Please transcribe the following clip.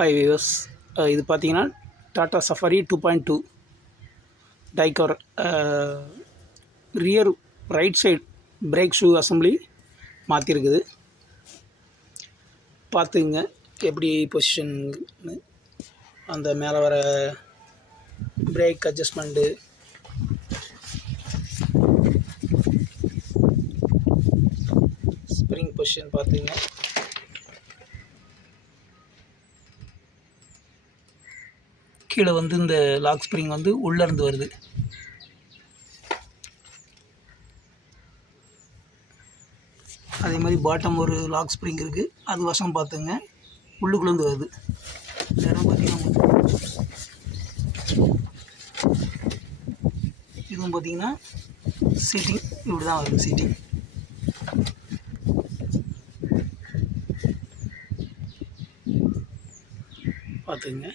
Hi viewers, இது பார்த்தீங்கன்னா Tata Safari 2.2 Dicor rear right side brake shoe assembly மாற்றிருக்குது. பார்த்துங்க எப்படி பொசிஷன், அந்த மேலே வர பிரேக் அட்ஜஸ்ட்மெண்ட்டு, ஸ்ப்ரிங் பொசிஷன் பார்த்துங்க. கீழே வந்து இந்த லாக் ஸ்ப்ரிங் வந்து உள்ளேருந்து வருது. அதே மாதிரி பாட்டம் ஒரு லாக் ஸ்ப்ரிங் இருக்குது, அது வசம் பார்த்துங்க உள்ளுக்குள்ளேருந்து வருது. இந்த இடம் பார்த்தீங்கன்னா இதுவும் பார்த்தீங்கன்னா சீட்டிங் இப்படி தான் வருது. சீட்டிங் பார்த்துங்க.